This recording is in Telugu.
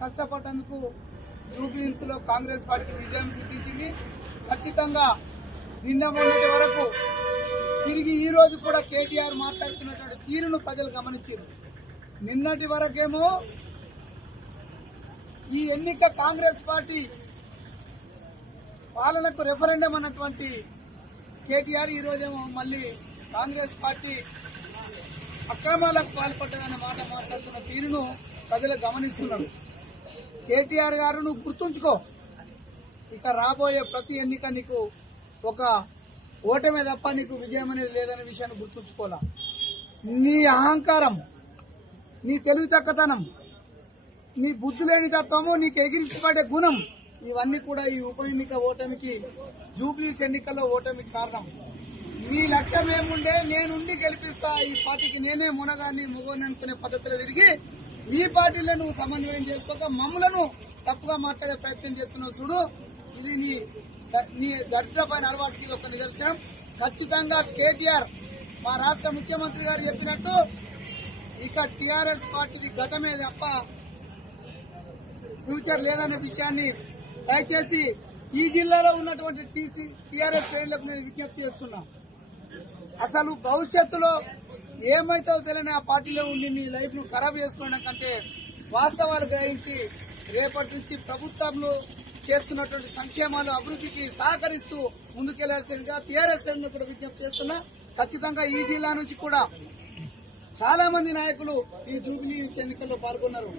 కష్టపడ్డందుకు జూబ్లీహిల్స్ లో కాంగ్రెస్ పార్టీ విజయం సిద్ధించింది. ఖచ్చితంగా నిన్న మొన్నటి వరకు తిరిగి ఈ రోజు కూడా కేటీఆర్ మాట్లాడుతున్నటువంటి తీరును ప్రజలు గమనించారు. నిన్నటి వరకేమో ఈ ఎన్నిక కాంగ్రెస్ పార్టీ పాలనకు రెఫరెండం అన్నటువంటి కేటీఆర్ ఈ రోజేమో మళ్లీ కాంగ్రెస్ పార్టీ అక్రమాలకు పాల్పడ్డదనే మాట మాట్లాడుతున్న తీరును ప్రజలు గమనిస్తున్నారు. కేటీఆర్ గారు నువ్వు గుర్తుంచుకో, ఇక రాబోయే ప్రతి ఎన్నిక నీకు ఒక ఓటమే తప్ప నీకు విజయం అనేది లేదనే విషయాన్ని గుర్తుంచుకోవాలా. నీ అహంకారం, నీ తెలివి తక్కువతనం, నీ బుద్ధి లేని తత్వము, నీకు ఎగిరిసిపడే గుణం, ఇవన్నీ కూడా ఈ ఉప ఎన్నిక ఓటమికి, జూబ్లీహిల్స్ ఎన్నికల్లో ఓటమికి కారణం. మీ లక్ష్యం ఏముండే, నేనుండి గెలిపిస్తా, ఈ పార్టీకి నేనే మునగాన్ని మొగోని అనుకునే పద్ధతిలో తిరిగి ఈ పార్టీలో నువ్వు సమన్వయం చేసుకోక మమ్మలను తప్పుగా మాట్లాడే ప్రయత్నం చేస్తున్నావు చూడు. ఇది నీ దరిద్రపైన అలవాటుకి ఒక నిదర్శనం. ఖచ్చితంగా కేటీఆర్ మా రాష్ట్ర ముఖ్యమంత్రి గారు చెప్పినట్టు ఇక టీఆర్ఎస్ పార్టీకి గతమే తప్ప ఫ్యూచర్ లేదనే విషయాన్ని దయచేసి ఈ జిల్లాలో ఉన్నటువంటి టీఆర్ఎస్ శ్రేణులకు నేను విజ్ఞప్తి చేస్తున్నా. అసలు భవిష్యత్తులో ఏమైతే తెలియని ఆ పార్టీలో ఉండి నీ లైఫ్ ను ఖరాబ్ చేసుకోవడం కంటే వాస్తవాలు గ్రహించి రేపటి నుంచి ప్రభుత్వంలో చేస్తున్నటువంటి సంక్షేమాలు అభివృద్ధికి సహకరిస్తూ ముందుకెళ్లాల్సిందిగా టీఆర్ఎస్ శ్రేణులకు కూడా విజ్ఞప్తి చేస్తున్నా. ఖచ్చితంగా ఈ జిల్లా నుంచి కూడా చాలా మంది నాయకులు ఈ జూబ్లీహిల్స్ ఎన్నికల్లో పాల్గొన్నారు.